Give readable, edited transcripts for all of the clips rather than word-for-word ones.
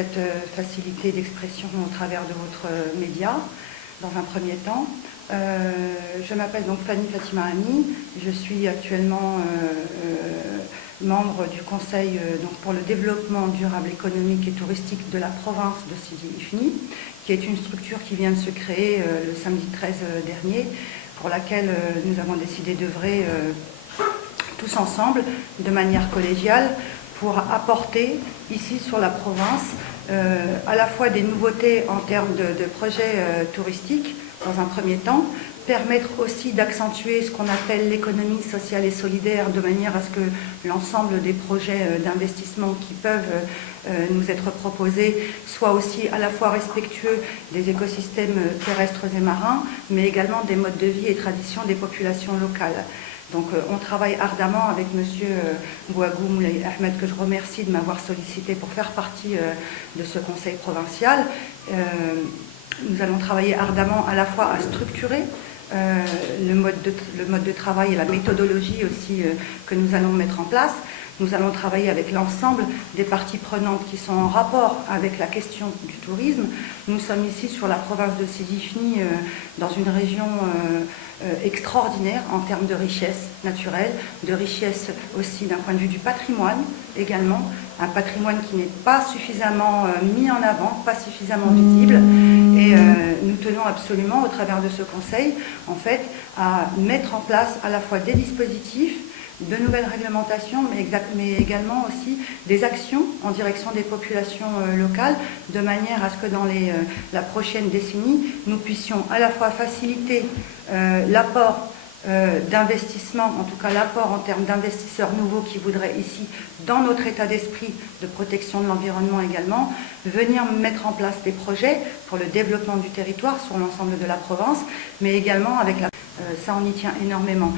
cette facilité d'expression au travers de votre média, dans un premier temps. Je m'appelle donc Fanny Fatima Hani, je suis actuellement membre du Conseil pour le développement durable économique et touristique de la province de Sidi Ifni, qui est une structure qui vient de se créer le samedi 13 dernier, pour laquelle nous avons décidé d'œuvrer tous ensemble, de manière collégiale, pour apporter ici sur la province à la fois des nouveautés en termes de projets touristiques, dans un premier temps, permettre aussi d'accentuer ce qu'on appelle l'économie sociale et solidaire, de manière à ce que l'ensemble des projets d'investissement qui peuvent nous être proposés soient aussi à la fois respectueux des écosystèmes terrestres et marins, mais également des modes de vie et traditions des populations locales. Donc on travaille ardemment avec M. Bouagou Moulay Ahmed, que je remercie de m'avoir sollicité pour faire partie de ce conseil provincial. Nous allons travailler ardemment à la fois à structurer le mode de travail et la méthodologie aussi que nous allons mettre en place. Nous allons travailler avec l'ensemble des parties prenantes qui sont en rapport avec la question du tourisme. Nous sommes ici sur la province de Sidi Ifni, dans une région extraordinaire en termes de richesse naturelle, de richesse aussi d'un point de vue du patrimoine également, un patrimoine qui n'est pas suffisamment mis en avant, pas suffisamment visible, et nous tenons absolument au travers de ce conseil en fait à mettre en place à la fois des dispositifs, de nouvelles réglementations, mais également aussi des actions en direction des populations locales, de manière à ce que dans la prochaine décennie, nous puissions à la fois faciliter l'apport d'investissement, en tout cas l'apport en termes d'investisseurs nouveaux qui voudraient ici, dans notre état d'esprit de protection de l'environnement également, venir mettre en place des projets pour le développement du territoire sur l'ensemble de la Provence, mais également avec ça on y tient énormément.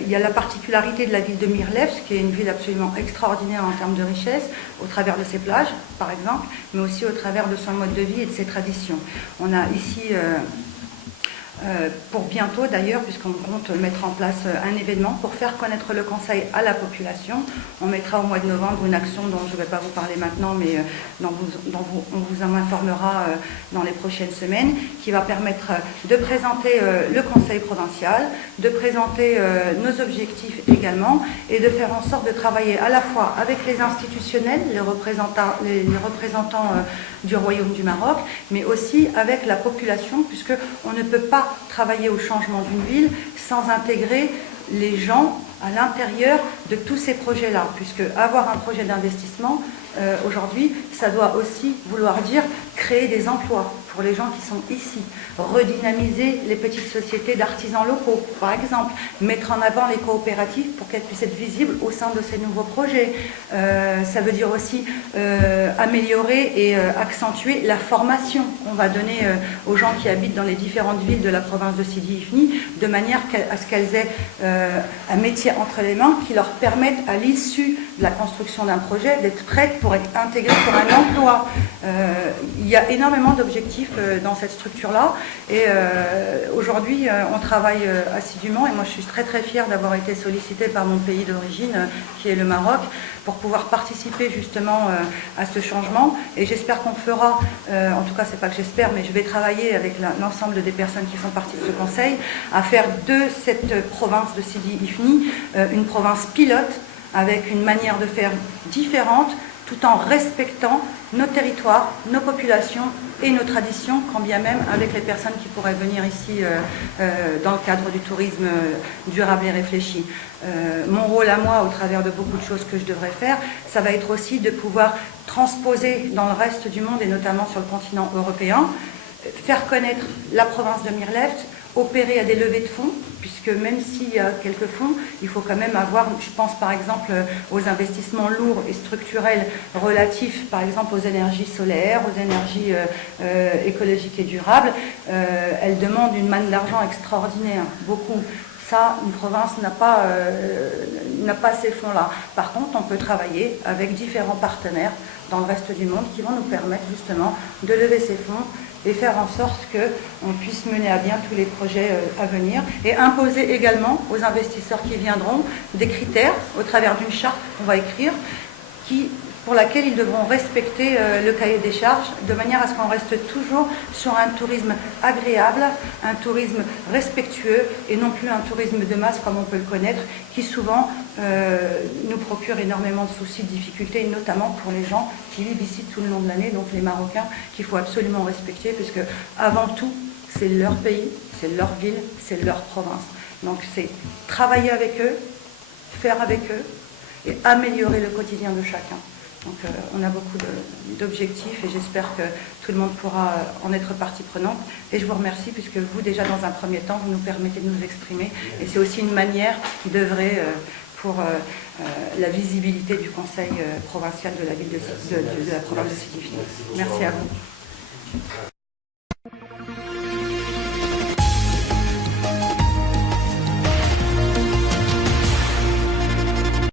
Il y a la particularité de la ville de Mirlefs, qui est une ville absolument extraordinaire en termes de richesse, au travers de ses plages, par exemple, mais aussi au travers de son mode de vie et de ses traditions. On a ici... pour bientôt d'ailleurs, puisqu'on compte mettre en place un événement pour faire connaître le conseil à la population. On mettra au mois de novembre une action dont je ne vais pas vous parler maintenant, mais on vous en informera dans les prochaines semaines, qui va permettre de présenter le conseil provincial, de présenter nos objectifs également, et de faire en sorte de travailler à la fois avec les institutionnels, les représentants du Royaume du Maroc, mais aussi avec la population, puisqu'on ne peut pas travailler au changement d'une ville sans intégrer les gens à l'intérieur de tous ces projets-là, puisque avoir un projet d'investissement, aujourd'hui, ça doit aussi vouloir dire créer des emplois pour les gens qui sont ici, redynamiser les petites sociétés d'artisans locaux, par exemple, mettre en avant les coopératives pour qu'elles puissent être visibles au sein de ces nouveaux projets. Ça veut dire aussi améliorer et accentuer la formation qu'on va donner aux gens qui habitent dans les différentes villes de la province de Sidi Ifni, de manière à ce qu'elles aient un métier entre les mains qui leur permette, à l'issue de la construction d'un projet, d'être prêtes pour être intégrées pour un emploi. Il y a énormément d'objectifs dans cette structure-là, et aujourd'hui on travaille assidûment, et moi je suis très très fière d'avoir été sollicitée par mon pays d'origine qui est le Maroc, pour pouvoir participer justement à ce changement, et j'espère qu'on fera, en tout cas c'est pas que j'espère, mais je vais travailler avec l'ensemble des personnes qui font partie de ce conseil, à faire de cette province de Sidi Ifni une province pilote, avec une manière de faire différente, tout en respectant nos territoires, nos populations et nos traditions, quand bien même avec les personnes qui pourraient venir ici dans le cadre du tourisme durable et réfléchi. Mon rôle à moi, au travers de beaucoup de choses que je devrais faire, ça va être aussi de pouvoir transposer dans le reste du monde, et notamment sur le continent européen, faire connaître la province de Mirlefs, opérer à des levées de fonds, puisque même s'il y a quelques fonds, il faut quand même avoir, je pense par exemple aux investissements lourds et structurels relatifs par exemple aux énergies solaires, aux énergies écologiques et durables, elles demandent une manne d'argent extraordinaire, beaucoup. Ça, une province n'a pas ces fonds-là. Par contre, on peut travailler avec différents partenaires dans le reste du monde qui vont nous permettre justement de lever ces fonds et faire en sorte qu'on puisse mener à bien tous les projets à venir, et imposer également aux investisseurs qui viendront des critères au travers d'une charte qu'on va écrire qui pour laquelle ils devront respecter le cahier des charges, de manière à ce qu'on reste toujours sur un tourisme agréable, un tourisme respectueux et non plus un tourisme de masse comme on peut le connaître, qui souvent nous procure énormément de soucis, de difficultés, et notamment pour les gens qui vivent ici tout le long de l'année, donc les Marocains, qu'il faut absolument respecter, puisque avant tout, c'est leur pays, c'est leur ville, c'est leur province. Donc c'est travailler avec eux, faire avec eux et améliorer le quotidien de chacun. Donc on a beaucoup d'objectifs et j'espère que tout le monde pourra en être partie prenante. Et je vous remercie puisque vous, déjà dans un premier temps, vous nous permettez de nous exprimer. Et c'est aussi une manière qui devrait, pour la visibilité du Conseil provincial de la ville de la province de Sidi Ifni. Merci à vous.